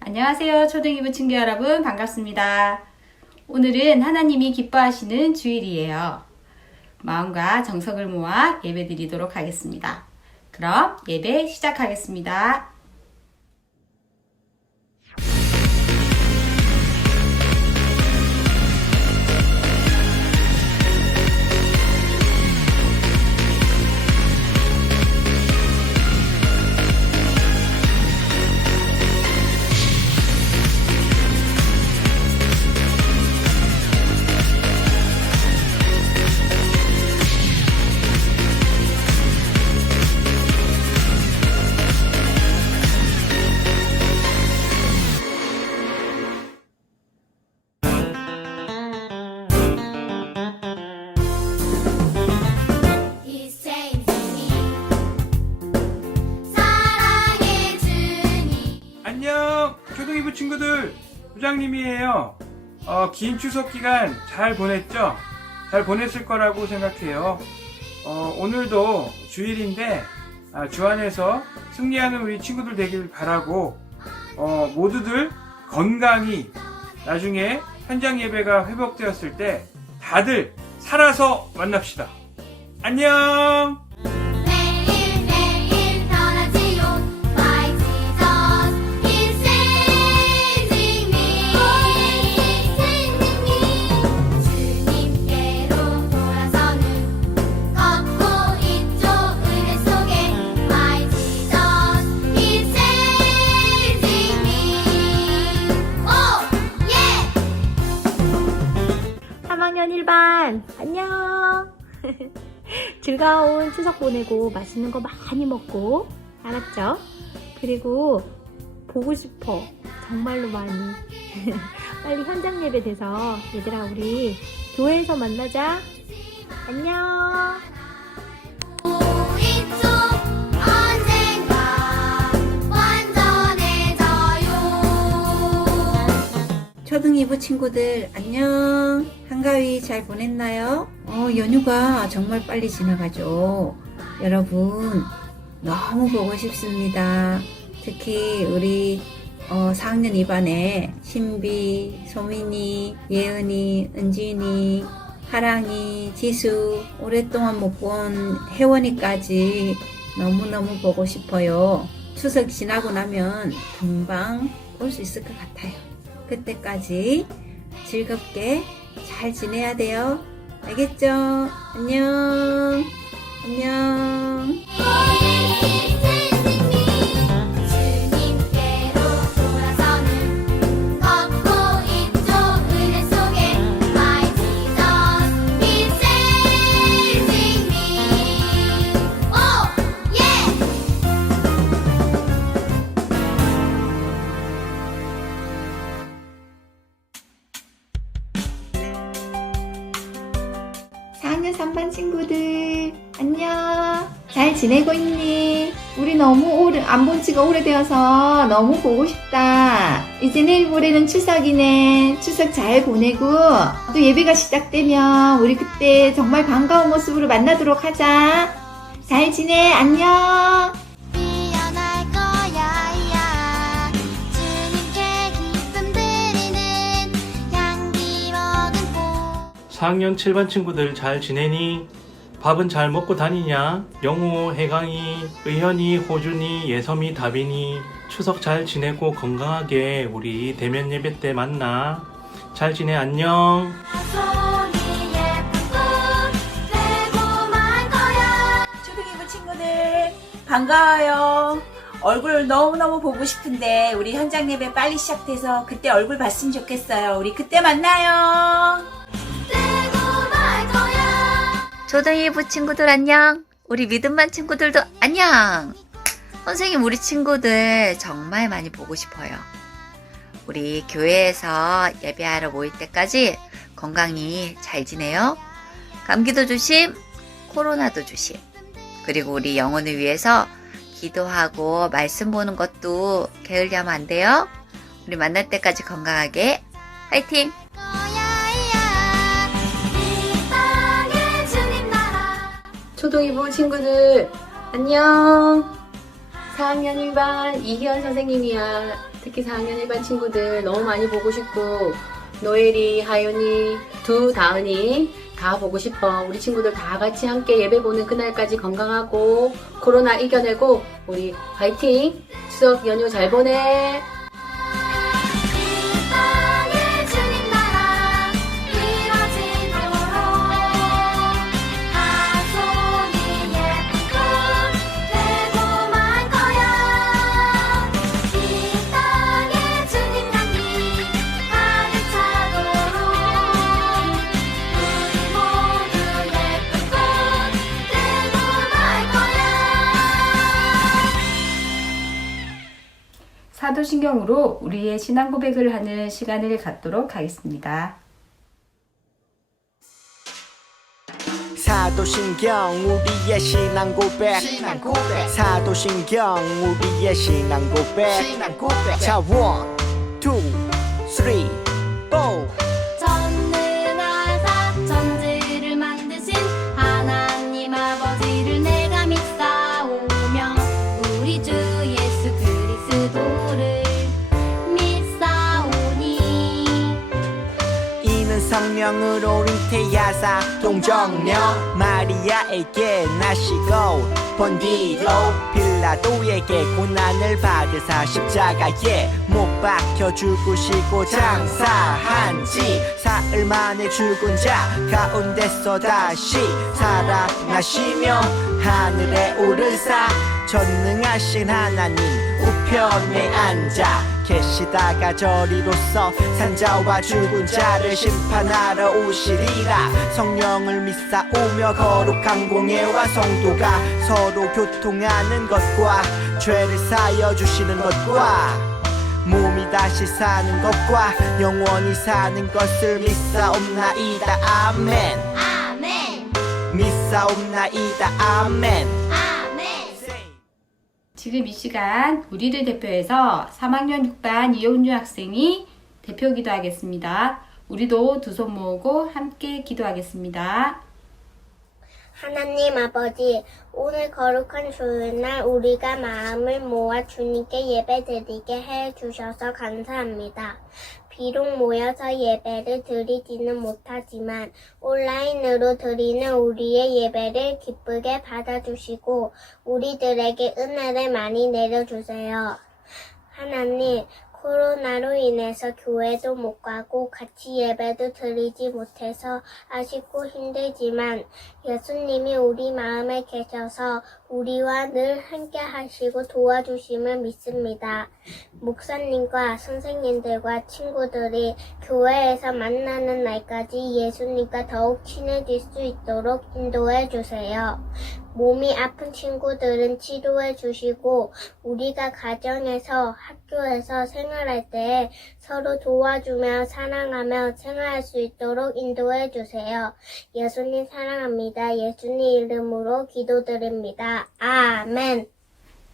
안녕하세요. 초등이부 친구 여러분, 반갑습니다. 오늘은 하나님이 기뻐하시는 주일이에요. 마음과 정성을 모아 예배 드리도록 하겠습니다. 그럼 예배 시작하겠습니다. 안녕, 초등이부 친구들, 부장님이에요. 긴 추석 기간 잘 보냈죠? 잘 보냈을 거라고 생각해요. 오늘도 주일인데 주 안에서 승리하는 우리 친구들 되길 바라고 모두들 건강히 나중에 현장 예배가 회복되었을 때 다들 살아서 만납시다. 안녕. 학년 1반 안녕. 즐거운 추석 보내고 맛있는 거 많이 먹고 알았죠? 그리고 보고 싶어 정말로 많이. 빨리 현장 예배 돼서 얘들아 우리 교회에서 만나자. 안녕. 초등이부 친구들 안녕. 한가위 잘 보냈나요? 연휴가 정말 빨리 지나가죠. 여러분 너무 보고 싶습니다. 특히 우리 4학년 2반에 신비, 소민이, 예은이, 은진이, 하랑이, 지수, 오랫동안 못 본 혜원이까지 너무너무 보고 싶어요. 추석 지나고 나면 금방 올 수 있을 것 같아요. 그때까지 즐겁게 잘 지내야 돼요. 알겠죠? 안녕. 안녕. 학년 3반 친구들 안녕. 잘 지내고 있니? 우리 너무 안 본 지가 오래되어서 너무 보고 싶다. 이제 내일 모레는 추석이네. 추석 잘 보내고 또 예배가 시작되면 우리 그때 정말 반가운 모습으로 만나도록 하자. 잘 지내. 안녕. 4학년 7반 친구들 잘 지내니? 밥은 잘 먹고 다니냐? 영우, 혜강이, 의현이, 호준이, 예섬이, 다빈이 추석 잘 지내고 건강하게 우리 대면 예배 때 만나. 잘 지내. 안녕. 초등이부 친구들 반가워요. 얼굴 너무너무 보고 싶은데 우리 현장 예배 빨리 시작돼서 그때 얼굴 봤으면 좋겠어요. 우리 그때 만나요. 초등이부 친구들 안녕. 우리 믿음반 친구들도 안녕. 선생님 우리 친구들 정말 많이 보고 싶어요. 우리 교회에서 예배하러 모일 때까지 건강히 잘 지내요. 감기도 조심, 코로나도 조심. 그리고 우리 영혼을 위해서 기도하고 말씀 보는 것도 게을리하면 안 돼요. 우리 만날 때까지 건강하게 화이팅! 초등이부 친구들 안녕. 4학년 1반 이기현 선생님이야. 특히 4학년 1반 친구들 너무 많이 보고 싶고 노엘이, 하윤이, 다은이 다 보고 싶어. 우리 친구들 다 같이 함께 예배 보는 그날까지 건강하고 코로나 이겨내고 우리 화이팅! 추석 연휴 잘 보내! 사도신경으로 우리의 신앙 고백을 하는 시간을 갖도록 하겠습니다. 사도신경 우리의 신앙 고백 사도신경 우리의 신앙 고백 자 1, 2, 3, 4 전능하사 천지를 만드신 하나님 아버지를 내가 믿사오며 우리 주 예수 그리스도를 믿사오니 이는 성령으로 잉태하사 동정녀 마리아에게 나시고 본디로 빌라도에게 고난을 받으사 십자가에 못 박혀 죽으시고 장사한지 사흘 만에 죽은 자 가운데서 다시 살아나시며 하늘에 오르사 전능하신 하나님 우편에 앉아 계시다가 저리로서 산자와 죽은 자를 심판하러 오시리라. 성령을 믿사오며 거룩한 공예와 성도가 서로 교통하는 것과 죄를 사여 주시는 것과 몸이 다시 사는 것과 영원히 사는 것을 믿사옵나이다. 아멘. 아멘 믿사옵나이다. 아멘. 지금 이 시간 우리를 대표해서 3학년 6반 이용주 학생이 대표 기도하겠습니다. 우리도 두 손 모으고 함께 기도하겠습니다. 하나님 아버지, 오늘 거룩한 주일날 우리가 마음을 모아 주님께 예배드리게 해주셔서 감사합니다. 비록 모여서 예배를 드리지는 못하지만 온라인으로 드리는 우리의 예배를 기쁘게 받아주시고 우리들에게 은혜를 많이 내려주세요. 하나님, 코로나로 인해서 교회도 못 가고 같이 예배도 드리지 못해서 아쉽고 힘들지만 예수님이 우리 마음에 계셔서 우리와 늘 함께 하시고 도와주심을 믿습니다. 목사님과 선생님들과 친구들이 교회에서 만나는 날까지 예수님과 더욱 친해질 수 있도록 인도해 주세요. 몸이 아픈 친구들은 치료해 주시고 우리가 가정에서 학교에서 생활할 때 서로 도와주며 사랑하며 생활할 수 있도록 인도해 주세요. 예수님 사랑합니다. 예수님 이름으로 기도드립니다. 아멘.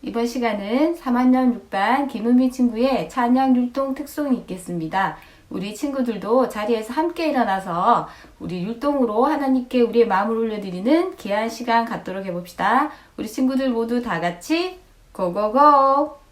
이번 시간은 3학년 6반 김은미 친구의 찬양 율동 특송이 있겠습니다. 우리 친구들도 자리에서 함께 일어나서 우리 율동으로 하나님께 우리의 마음을 올려드리는 귀한 시간 갖도록 해봅시다. 우리 친구들 모두 다 같이 고고고!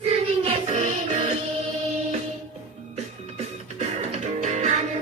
주님 계시니 나는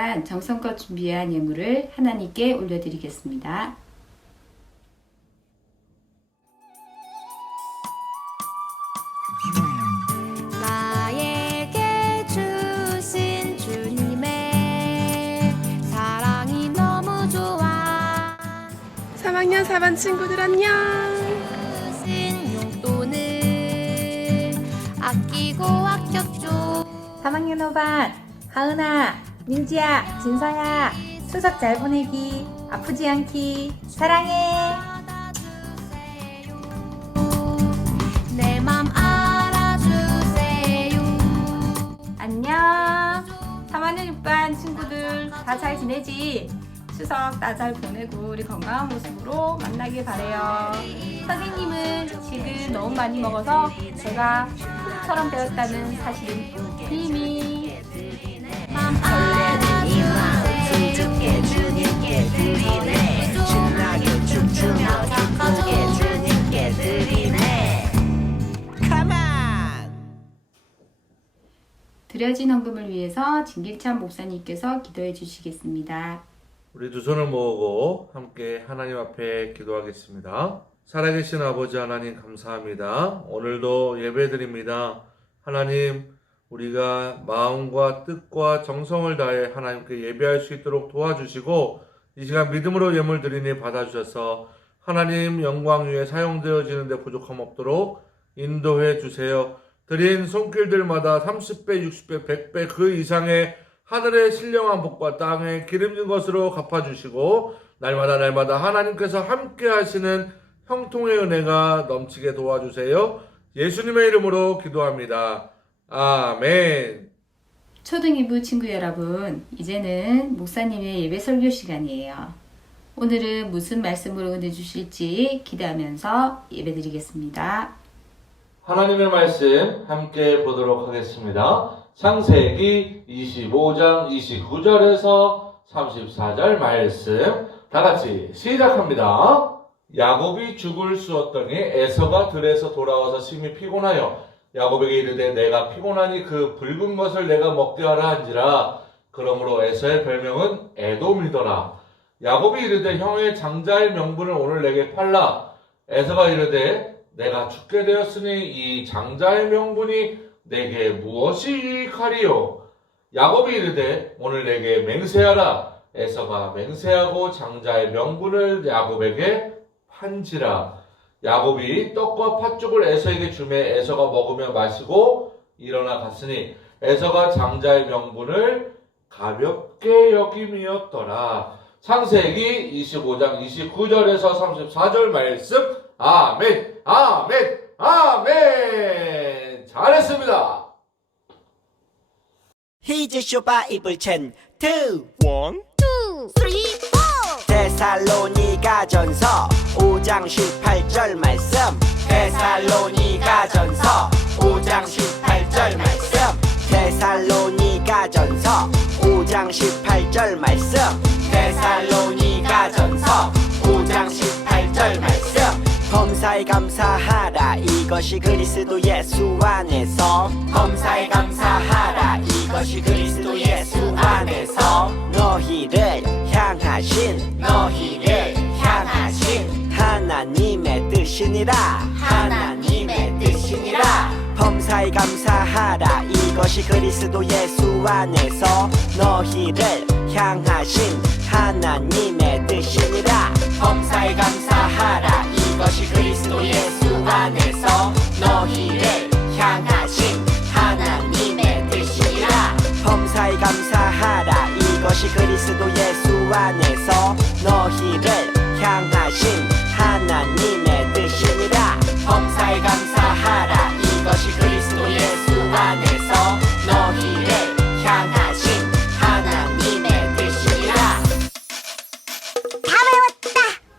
위한 정성껏 준비한 예물을 하나님께 올려드리겠습니다. 나에게 주신 주님의 사랑이 너무 좋아 3학년 4반 친구들 안녕. 주신 용돈을 아끼고 아꼈죠 3학년 5반 하은아, 민지야, 진서야 추석 잘 보내기, 아프지 않기, 사랑해. 내 맘 알아주세요 안녕. 3학년 6반 친구들 다 잘 지내지? 추석 다 잘 보내고 우리 건강한 모습으로 만나길 바래요. 선생님은 지금 너무 많이 먹어서 제가 흙처럼 되었다는 사실은 비밀. 맘 설레는 이 마음 숨죽게 주님께 드리네 신나게 춤추며 기쁘게 주님께 드리네 Come on! 드려진 헌금을 위해서 진길찬 목사님께서 기도해 주시겠습니다. 우리 두 손을 모으고 함께 하나님 앞에 기도하겠습니다. 살아계신 아버지 하나님 감사합니다. 오늘도 예배드립니다. 하나님, 우리가 마음과 뜻과 정성을 다해 하나님께 예배할 수 있도록 도와주시고 이 시간 믿음으로 예물 드리니 받아주셔서 하나님 영광 위에 사용되어지는 데 부족함 없도록 인도해 주세요. 드린 손길들마다 30배, 60배, 100배 그 이상의 하늘의 신령한 복과 땅에 기름진 것으로 갚아주시고 날마다 하나님께서 함께 하시는 형통의 은혜가 넘치게 도와주세요. 예수님의 이름으로 기도합니다. 아멘. 초등 2부 친구 여러분, 이제는 목사님의 예배 설교 시간이에요. 오늘은 무슨 말씀으로 은혜 주실지 기대하면서 예배 드리겠습니다. 하나님의 말씀 함께 보도록 하겠습니다. 창세기 25장 29절에서 34절 말씀 다 같이 시작합니다. 야곱이 죽을 쑤었더니 에서가 들에서 돌아와서 심히 피곤하여 야곱에게 이르되 내가 피곤하니 그 붉은 것을 내가 먹게 하라 한지라. 그러므로 에서의 별명은 에돔이더라. 야곱이 이르되 형의 장자의 명분을 오늘 내게 팔라. 에서가 이르되 내가 죽게 되었으니 이 장자의 명분이 내게 무엇이 유익하리요? 야곱이 이르되 오늘 내게 맹세하라. 에서가 맹세하고 장자의 명분을 야곱에게 판지라. 야곱이 떡과 팥죽을 에서에게 주매 에서가 먹으며 마시고 일어나 갔으니 에서가 장자의 명분을 가볍게 여김이었더라. 창세기 25장 29절에서 34절 말씀. 아멘, 아멘, 아멘. 잘했습니다. 히즈 쇼바 이블 첸 2 1 2, 3, 4 데살로니가전서 5장 18절 말씀 데살로니가전서 5장 18절 말씀 데살로니가전서 5장 18절 말씀 데살로니가전서 5장 18절 말씀 범사에 감사하라 이것이 그리스도 예수 안에서 범사에 감사하라 이것이 그리스도 예수 안에서 너희를 향하신 하나님의 뜻이니라 하나님의 뜻이니라 범사에 감사하라 이것이 그리스도 예수 안에서 너희를 향하신 하나님의 뜻이니라 범사에 감사하라 이것이 그리스도 예수 안에서 너희를 향하신 하나님의 뜻이니라 범사에 감사하라 이것이 그리스도 예수 안에서 너희를 향하신 하나님의 뜻이니라 범사에 감사하라 이것이 그리스도 예수 안에서 너희를 향하신 하나님의 뜻이니라.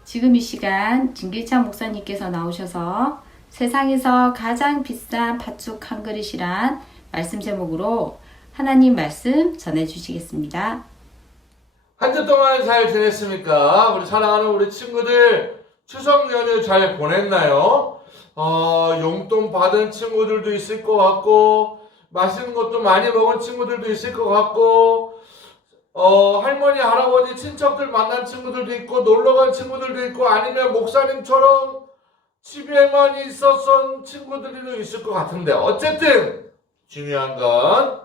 지금 이 시간 진길찬 목사님께서 나오셔서 세상에서 가장 비싼 팥죽 한 그릇이란 말씀 제목으로 하나님 말씀 전해주시겠습니다. 한 주 동안 잘 지냈습니까? 우리 사랑하는 우리 친구들 추석 연휴 잘 보냈나요? 용돈 받은 친구들도 있을 것 같고 맛있는 것도 많이 먹은 친구들도 있을 것 같고 할머니, 할아버지, 친척들 만난 친구들도 있고 놀러간 친구들도 있고 아니면 목사님처럼 집에만 있었던 친구들도 있을 것 같은데 어쨌든 중요한 건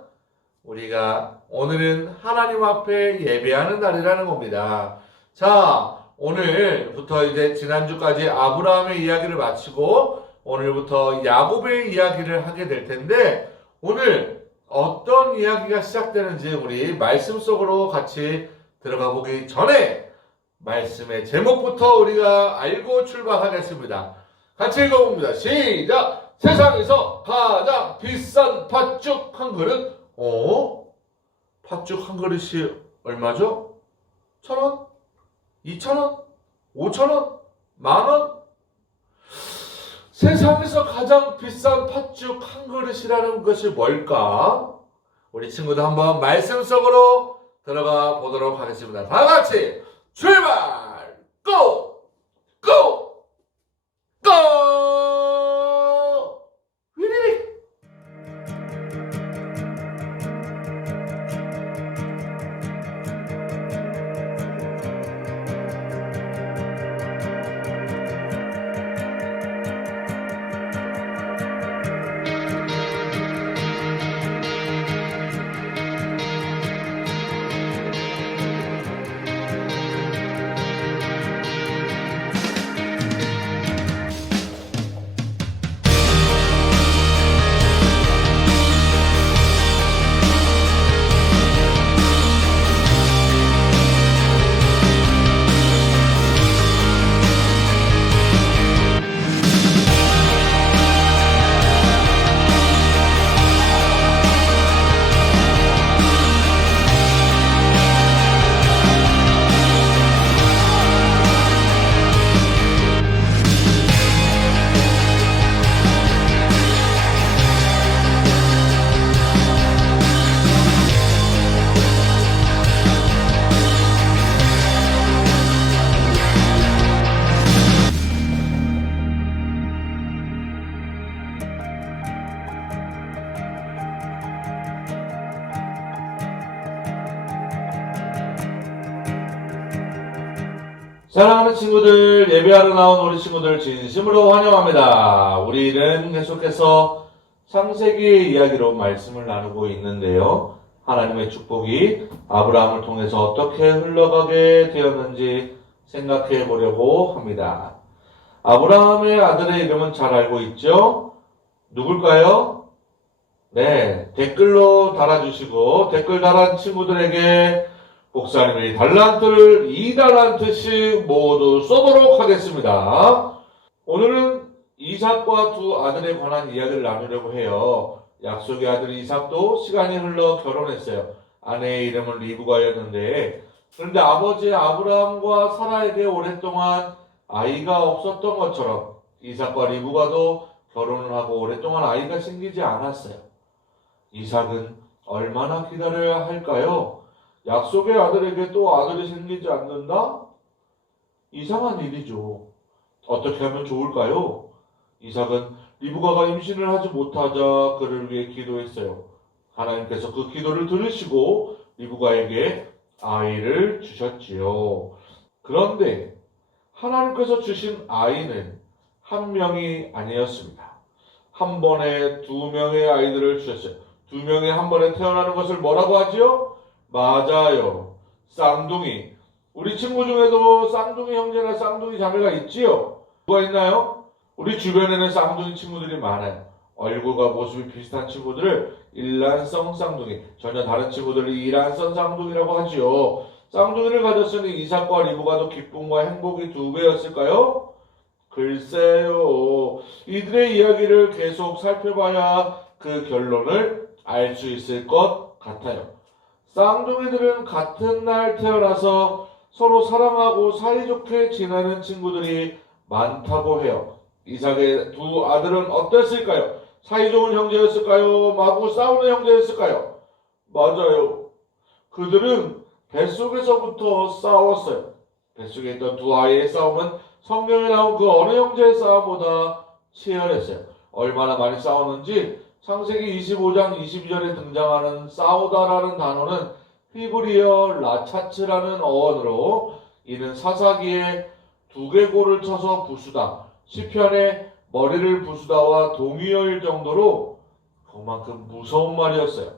우리가 오늘은 하나님 앞에 예배하는 날이라는 겁니다. 자, 오늘부터 이제 지난주까지 아브라함의 이야기를 마치고 오늘부터 야곱의 이야기를 하게 될 텐데 오늘 어떤 이야기가 시작되는지 우리 말씀 속으로 같이 들어가 보기 전에 말씀의 제목부터 우리가 알고 출발하겠습니다. 같이 읽어봅니다. 시작! 세상에서 가장 비싼 팥죽 한 그릇. 팥죽 한 그릇이 얼마죠? 1,000원? 2,000원? 5,000원? 만원? 세상에서 가장 비싼 팥죽 한 그릇이라는 것이 뭘까? 우리 친구들 한번 말씀 속으로 들어가 보도록 하겠습니다. 다 같이 출발! 고! 고! 고! 휘리릭! 사랑하는 친구들, 예배하러 나온 우리 친구들 진심으로 환영합니다. 우리는 계속해서 창세기의 이야기로 말씀을 나누고 있는데요. 하나님의 축복이 아브라함을 통해서 어떻게 흘러가게 되었는지 생각해 보려고 합니다. 아브라함의 아들의 이름은 잘 알고 있죠? 누굴까요? 네, 댓글로 달아주시고 댓글 달한 친구들에게 목사님이 달란트를 2달란트씩 모두 쏘도록 하겠습니다. 오늘은 이삭과 두 아들에 관한 이야기를 나누려고 해요. 약속의 아들 이삭도 시간이 흘러 결혼했어요. 아내의 이름은 리브가였는데 그런데 아버지 아브라함과 사라에게 오랫동안 아이가 없었던 것처럼 이삭과 리브가도 결혼을 하고 오랫동안 아이가 생기지 않았어요. 이삭은 얼마나 기다려야 할까요? 약속의 아들에게 또 아들이 생기지 않는다? 이상한 일이죠. 어떻게 하면 좋을까요? 이삭은 리브가가 임신을 하지 못하자 그를 위해 기도했어요. 하나님께서 그 기도를 들으시고 리브가에게 아이를 주셨지요. 그런데 하나님께서 주신 아이는 한 명이 아니었습니다. 한 번에 2명의 아이들을 주셨어요. 2명이 한 번에 태어나는 것을 뭐라고 하지요? 맞아요. 쌍둥이. 우리 친구 중에도 쌍둥이 형제나 쌍둥이 자매가 있지요? 누가 있나요? 우리 주변에는 쌍둥이 친구들이 많아요. 얼굴과 모습이 비슷한 친구들을 일란성 쌍둥이, 전혀 다른 친구들을 이란성 쌍둥이라고 하지요. 쌍둥이를 가졌으니 이삭과 리브가도 기쁨과 행복이 2배였을까요? 글쎄요. 이들의 이야기를 계속 살펴봐야 그 결론을 알 수 있을 것 같아요. 쌍둥이들은 같은 날 태어나서 서로 사랑하고 사이좋게 지내는 친구들이 많다고 해요. 이삭의 두 아들은 어땠을까요? 사이좋은 형제였을까요? 마구 싸우는 형제였을까요? 맞아요. 그들은 뱃속에서부터 싸웠어요. 뱃속에 있던 두 아이의 싸움은 성경에 나온 그 어느 형제의 싸움보다 치열했어요. 얼마나 많이 싸웠는지 창세기 25장 22절에 등장하는 싸우다라는 단어는 히브리어 라차츠라는 어원으로 이는 사사기에 두개골을 쳐서 부수다, 시편에 머리를 부수다와 동의어일 정도로 그만큼 무서운 말이었어요.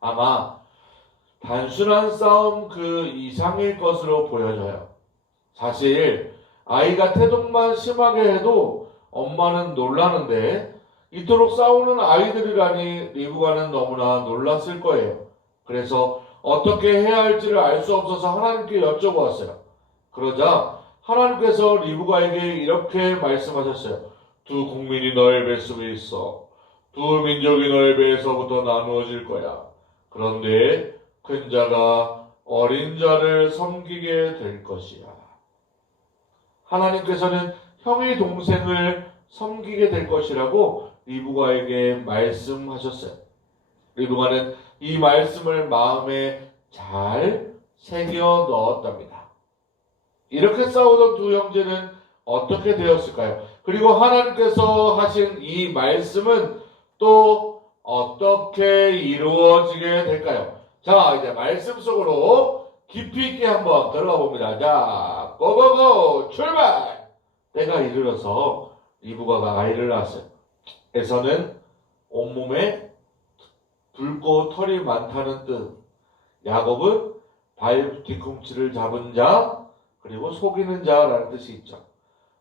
아마 단순한 싸움 그 이상일 것으로 보여져요. 사실 아이가 태동만 심하게 해도 엄마는 놀라는데 이토록 싸우는 아이들이라니 리브가는 너무나 놀랐을 거예요. 그래서 어떻게 해야 할지를 알 수 없어서 하나님께 여쭤보았어요. 그러자 하나님께서 리브가에게 이렇게 말씀하셨어요. 두 국민이 너의 뱃속에 있어. 두 민족이 너의 배에서부터 나누어질 거야. 그런데 큰 자가 어린 자를 섬기게 될 것이야. 하나님께서는 형이 동생을 섬기게 될 것이라고 리브가에게 말씀하셨어요. 리브가는 이 말씀을 마음에 잘 새겨 넣었답니다. 이렇게 싸우던 두 형제는 어떻게 되었을까요? 그리고 하나님께서 하신 이 말씀은 또 어떻게 이루어지게 될까요? 자, 이제 말씀 속으로 깊이 있게 한번 들어가 봅니다. 자, 고고고 출발! 때가 이르러서 리브가가 아이를 낳았어요. 에서는 온몸에 붉고 털이 많다는 뜻, 야곱은 발 뒤꿈치를 잡은 자, 그리고 속이는 자라는 뜻이 있죠.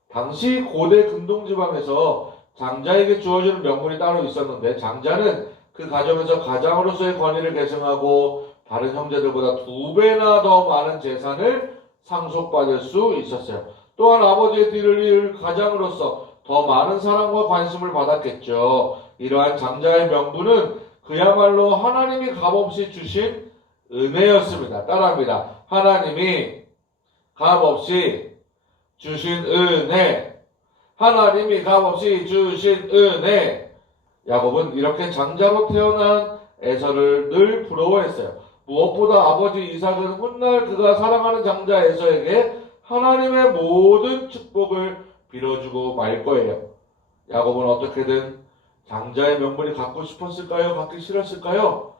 당시 고대 근동지방에서 장자에게 주어지는 명분이 따로 있었는데 장자는 그 가정에서 가장으로서의 권위를 계승하고 다른 형제들보다 2배나 더 많은 재산을 상속받을 수 있었어요. 또한 아버지의 뒤를 이을 가장으로서 더 많은 사랑과 관심을 받았겠죠. 이러한 장자의 명분은 그야말로 하나님이 값없이 주신 은혜였습니다. 따라합니다. 하나님이 값없이 주신 은혜. 하나님이 값없이 주신 은혜. 야곱은 이렇게 장자로 태어난 에서를 늘 부러워했어요. 무엇보다 아버지 이삭은 훗날 그가 사랑하는 장자 에서에게 하나님의 모든 축복을 빌어주고 말 거예요. 야곱은 어떻게든 장자의 명분이 갖고 싶었을까요? 갖기 싫었을까요?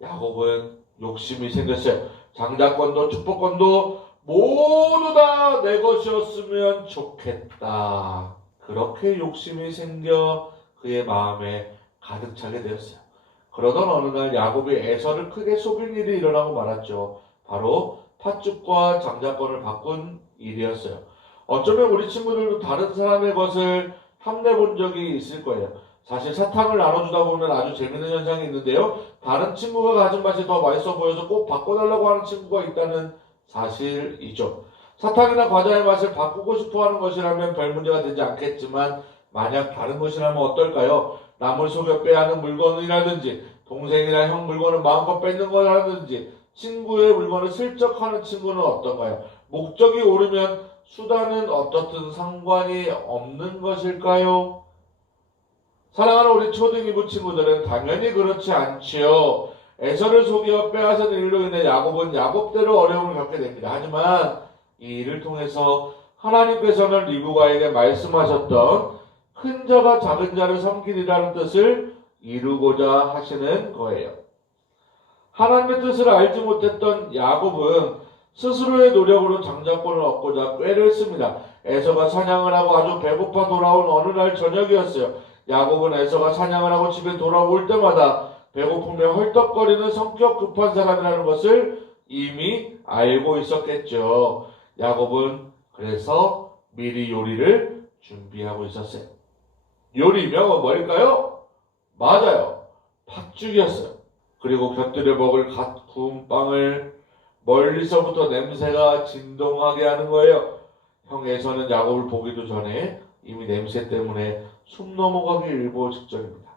야곱은 욕심이 생겼어요. 장자권도 축복권도 모두 다 내 것이었으면 좋겠다. 그렇게 욕심이 생겨 그의 마음에 가득 차게 되었어요. 그러던 어느 날 야곱이 에서를 크게 속인 일이 일어나고 말았죠. 바로 팥죽과 장자권을 바꾼 일이었어요. 어쩌면 우리 친구들도 다른 사람의 것을 탐내본 적이 있을 거예요. 사실 사탕을 나눠주다 보면 아주 재밌는 현상이 있는데요. 다른 친구가 가진 맛이 더 맛있어 보여서 꼭 바꿔달라고 하는 친구가 있다는 사실이죠. 사탕이나 과자의 맛을 바꾸고 싶어하는 것이라면 별 문제가 되지 않겠지만 만약 다른 것이라면 어떨까요? 남을 속여 빼앗는 물건이라든지 동생이나 형 물건을 마음껏 뺏는 거라든지 친구의 물건을 슬쩍 하는 친구는 어떤가요? 목적이 옳으면 수단은 어떻든 상관이 없는 것일까요? 사랑하는 우리 초등이부 친구들은 당연히 그렇지 않지요. 에서를 속여 빼앗은 일로 인해 야곱은 야곱대로 어려움을 겪게 됩니다. 하지만 이 일을 통해서 하나님께서는 리브가에게 말씀하셨던 큰 자가 작은 자를 섬기리라는 뜻을 이루고자 하시는 거예요. 하나님의 뜻을 알지 못했던 야곱은 스스로의 노력으로 장자권을 얻고자 꾀를 씁니다. 에서가 사냥을 하고 아주 배고파 돌아온 어느 날 저녁이었어요. 야곱은 에서가 사냥을 하고 집에 돌아올 때마다 배고픔에 헐떡거리는 성격 급한 사람이라는 것을 이미 알고 있었겠죠. 야곱은 그래서 미리 요리를 준비하고 있었어요. 요리명은 뭘까요? 맞아요. 팥죽이었어요. 그리고 곁들여 먹을 갓 구운 빵을 멀리서부터 냄새가 진동하게 하는 거예요. 형에서는 야곱을 보기도 전에 이미 냄새 때문에 숨 넘어가기 일보 직전입니다.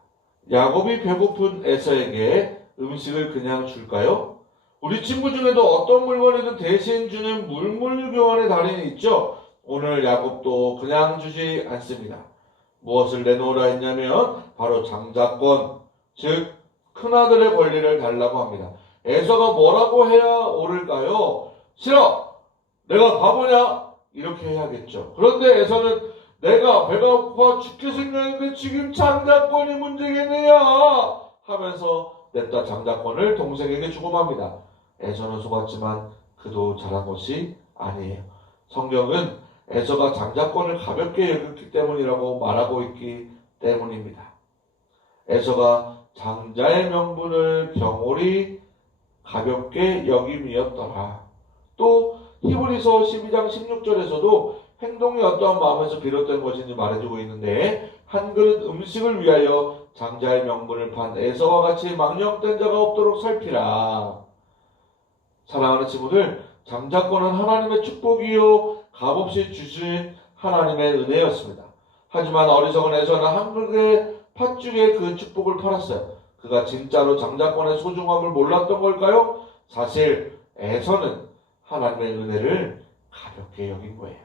야곱이 배고픈 에서에게 음식을 그냥 줄까요? 우리 친구 중에도 어떤 물건이든 대신 주는 물물교환의 달인이 있죠. 오늘 야곱도 그냥 주지 않습니다. 무엇을 내놓으라 했냐면 바로 장자권, 즉 큰아들의 권리를 달라고 합니다. 에서가 뭐라고 해야 옳을까요? 싫어! 내가 바보냐? 이렇게 해야겠죠. 그런데 에서는 내가 배가 고파 죽게 생겼는데 지금 장자권이 문제겠느냐? 하면서 냈다 장자권을 동생에게 주고 맙니다. 에서는 속았지만 그도 잘한 것이 아니에요. 성경은 에서가 장자권을 가볍게 여겼기 때문이라고 말하고 있기 때문입니다. 에서가 장자의 명분을 경홀히 가볍게 여김이었더라. 또 히브리서 12장 16절에서도 행동이 어떠한 마음에서 비롯된 것인지 말해주고 있는데 한 그릇 음식을 위하여 장자의 명분을 판 에서와 같이 망령된 자가 없도록 살피라. 사랑하는 친구들, 장자권은 하나님의 축복이요 값없이 주신 하나님의 은혜였습니다. 하지만 어리석은 에서는 한 그릇의 팥죽에 그 축복을 팔았어요. 그가 진짜로 장자권의 소중함을 몰랐던 걸까요? 사실 에서는 하나님의 은혜를 가볍게 여긴 거예요.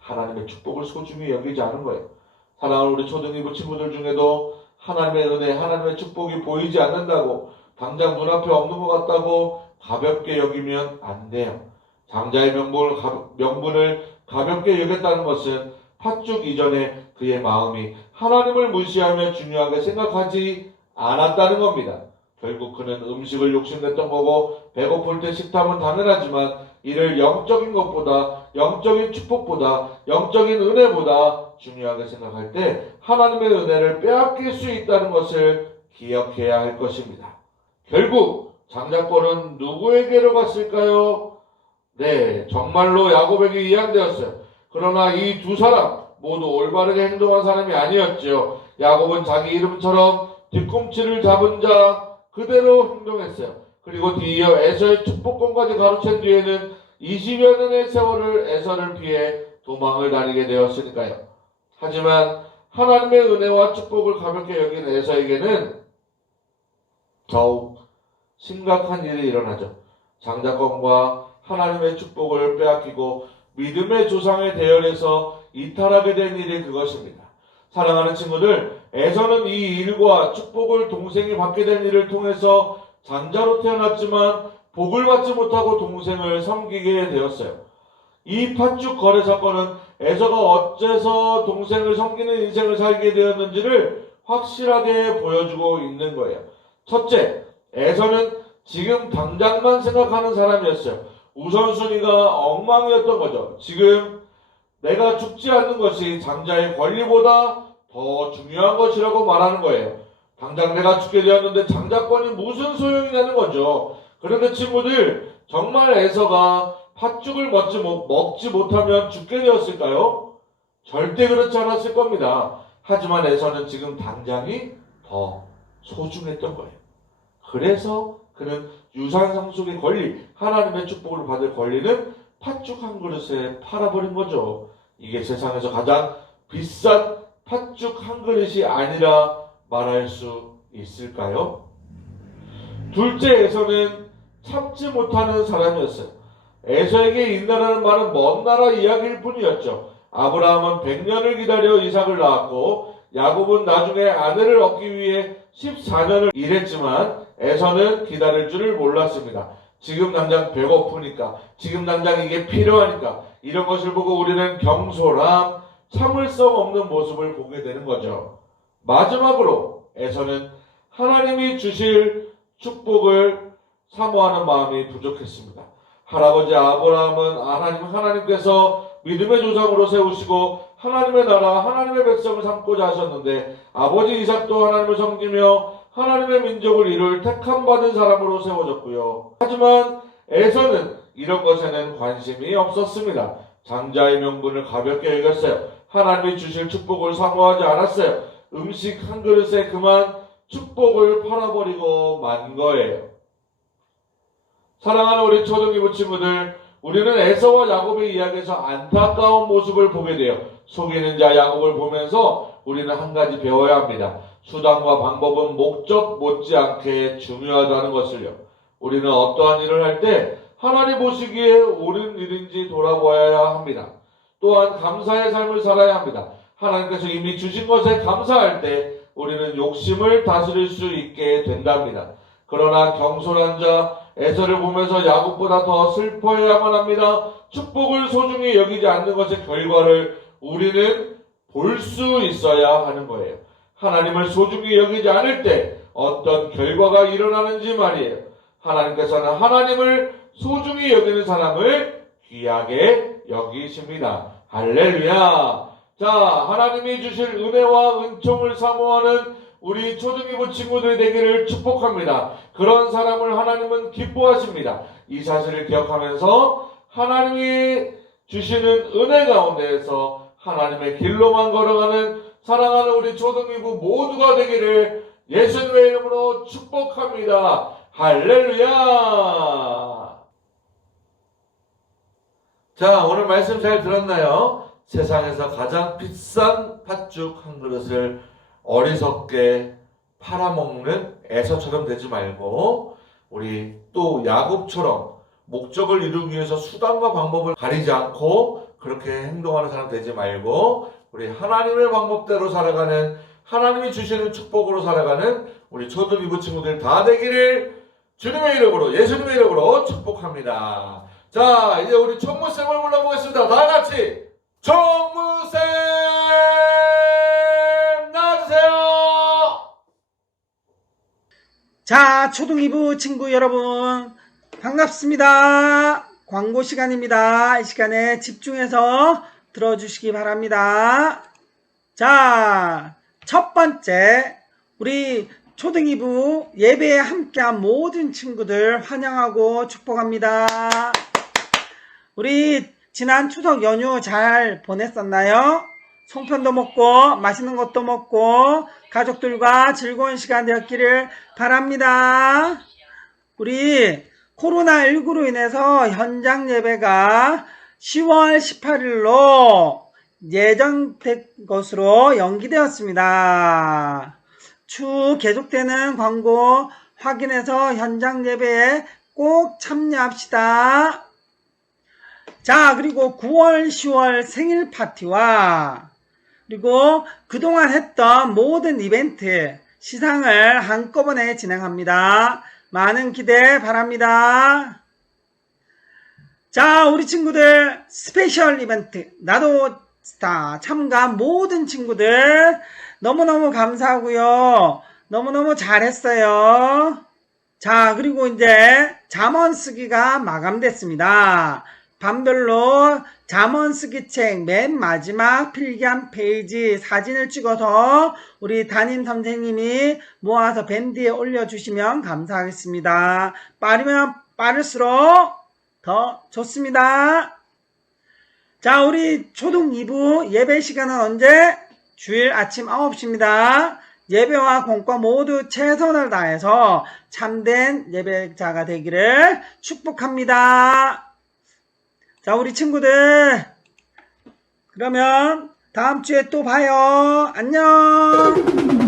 하나님의 축복을 소중히 여기지 않은 거예요. 사랑하는 우리 초등이부 친구들 중에도 하나님의 은혜, 하나님의 축복이 보이지 않는다고, 당장 눈앞에 없는 것 같다고 가볍게 여기면 안 돼요. 장자의 명분을 가볍게 여겼다는 것은 팥죽 이전에 그의 마음이 하나님을 무시하며 중요하게 생각하지 않았다는 겁니다. 결국 그는 음식을 욕심냈던 거고 배고플 때 식탐은 당연하지만 이를 영적인 것보다, 영적인 축복보다, 영적인 은혜보다 중요하게 생각할 때 하나님의 은혜를 빼앗길 수 있다는 것을 기억해야 할 것입니다. 결국 장자권은 누구에게로 갔을까요? 네, 정말로 야곱에게 이양되었어요. 그러나 이 두 사람 모두 올바르게 행동한 사람이 아니었죠. 야곱은 자기 이름처럼 뒤꿈치를 잡은 자 그대로 행동했어요. 그리고 뒤이어 에서의 축복권까지 가로챈 뒤에는 20여 년의 세월을 에서를 피해 도망을 다니게 되었으니까요. 하지만 하나님의 은혜와 축복을 가볍게 여긴 에서에게는 더욱 심각한 일이 일어나죠. 장자권과 하나님의 축복을 빼앗기고 믿음의 조상의 대열에서 이탈하게 된 일이 그것입니다. 사랑하는 친구들, 에서는 이 일과 축복을 동생이 받게 된 일을 통해서 장자로 태어났지만 복을 받지 못하고 동생을 섬기게 되었어요. 이 팥죽 거래 사건은 에서가 어째서 동생을 섬기는 인생을 살게 되었는지를 확실하게 보여주고 있는 거예요. 첫째, 에서는 지금 당장만 생각하는 사람이었어요. 우선순위가 엉망이었던 거죠. 지금 내가 죽지 않는 것이 장자의 권리보다 더 중요한 것이라고 말하는 거예요. 당장 내가 죽게 되었는데 장자권이 무슨 소용이 나는 거죠. 그런데 친구들, 정말 에서가 팥죽을 먹지 못하면 죽게 되었을까요? 절대 그렇지 않았을 겁니다. 하지만 에서는 지금 당장이 더 소중했던 거예요. 그래서 그는 유산 상속의 권리, 하나님의 축복을 받을 권리는 팥죽 한 그릇에 팔아버린 거죠. 이게 세상에서 가장 비싼 팥죽 한 그릇이 아니라 말할 수 있을까요? 둘째, 에서는 참지 못하는 사람이었어요. 에서에게 인나라는 말은 먼 나라 이야기일 뿐이었죠. 아브라함은 100년을 기다려 이삭을 낳았고 야곱은 나중에 아내를 얻기 위해 14년을 일했지만 에서는 기다릴 줄을 몰랐습니다. 지금 당장 배고프니까, 지금 당장 이게 필요하니까 이런 것을 보고 우리는 경솔함, 참을성 없는 모습을 보게 되는 거죠. 마지막으로 에서는 하나님이 주실 축복을 사모하는 마음이 부족했습니다. 할아버지 아브라함은 하나님께서 믿음의 조상으로 세우시고 하나님의 나라, 하나님의 백성을 삼고자 하셨는데 아버지 이삭도 하나님을 섬기며 하나님의 민족을 이룰 택함받은 사람으로 세워졌고요. 하지만 에서는 이런 것에는 관심이 없었습니다. 장자의 명분을 가볍게 여겼어요. 하나님이 주실 축복을 사모하지 않았어요. 음식 한 그릇에 그만 축복을 팔아버리고 만 거예요. 사랑하는 우리 초등이부 친구들, 우리는 에서와 야곱의 이야기에서 안타까운 모습을 보게 돼요. 속이는 자 야곱을 보면서 우리는 한 가지 배워야 합니다. 수단과 방법은 목적 못지않게 중요하다는 것을요. 우리는 어떠한 일을 할 때 하나님 보시기에 옳은 일인지 돌아보아야 합니다. 또한 감사의 삶을 살아야 합니다. 하나님께서 이미 주신 것에 감사할 때 우리는 욕심을 다스릴 수 있게 된답니다. 그러나 경솔한 자 에서를 보면서 야곱보다 더 슬퍼해야만 합니다. 축복을 소중히 여기지 않는 것의 결과를 우리는 볼 수 있어야 하는 거예요. 하나님을 소중히 여기지 않을 때 어떤 결과가 일어나는지 말이에요. 하나님께서는 하나님을 소중히 여기는 사람을 귀하게 여기십니다. 할렐루야. 자, 하나님이 주실 은혜와 은총을 사모하는 우리 초등이부 친구들이 되기를 축복합니다. 그런 사람을 하나님은 기뻐하십니다. 이 사실을 기억하면서 하나님이 주시는 은혜 가운데에서 하나님의 길로만 걸어가는 사랑하는 우리 초등이부 모두가 되기를 예수님의 이름으로 축복합니다. 할렐루야. 자, 오늘 말씀 잘 들었나요? 세상에서 가장 비싼 팥죽 한 그릇을 어리석게 팔아먹는 에서처럼 되지 말고, 우리 또 야곱처럼 목적을 이루기 위해서 수단과 방법을 가리지 않고 그렇게 행동하는 사람 되지 말고, 우리 하나님의 방법대로 살아가는, 하나님이 주시는 축복으로 살아가는 우리 초등이부 친구들 다 되기를 주님의 이름으로, 예수님의 이름으로 축복합니다. 자, 이제 우리 총무쌤을 불러보겠습니다. 다 같이 총무쌤 나와주세요. 자, 초등이부 친구 여러분 반갑습니다. 광고 시간입니다. 이 시간에 집중해서 들어주시기 바랍니다. 자, 첫 번째, 우리 초등이부 예배에 함께한 모든 친구들 환영하고 축복합니다. 우리 지난 추석 연휴 잘 보냈었나요? 송편도 먹고 맛있는 것도 먹고 가족들과 즐거운 시간 되었기를 바랍니다. 우리 코로나19로 인해서 현장 예배가 10월 18일로 예정된 것으로 연기되었습니다. 추후 계속되는 광고 확인해서 현장 예배에 꼭 참여합시다. 자, 그리고 9월, 10월 생일 파티와 그리고 그동안 했던 모든 이벤트, 시상을 한꺼번에 진행합니다. 많은 기대 바랍니다. 자, 우리 친구들 스페셜 이벤트 나도 스타 참가한 모든 친구들 너무너무 감사하고요. 너무너무 잘했어요. 자, 그리고 이제 잠언 쓰기가 마감됐습니다. 반별로 잠언 쓰기 책 맨 마지막 필기 한 페이지 사진을 찍어서 우리 담임 선생님이 모아서 밴드에 올려주시면 감사하겠습니다. 빠르면 빠를수록 더 좋습니다. 자, 우리 초등 2부 예배 시간은 언제? 주일 아침 9시입니다. 예배와 공과 모두 최선을 다해서 참된 예배자가 되기를 축복합니다. 자, 우리 친구들, 그러면 다음 주에 또 봐요. 안녕.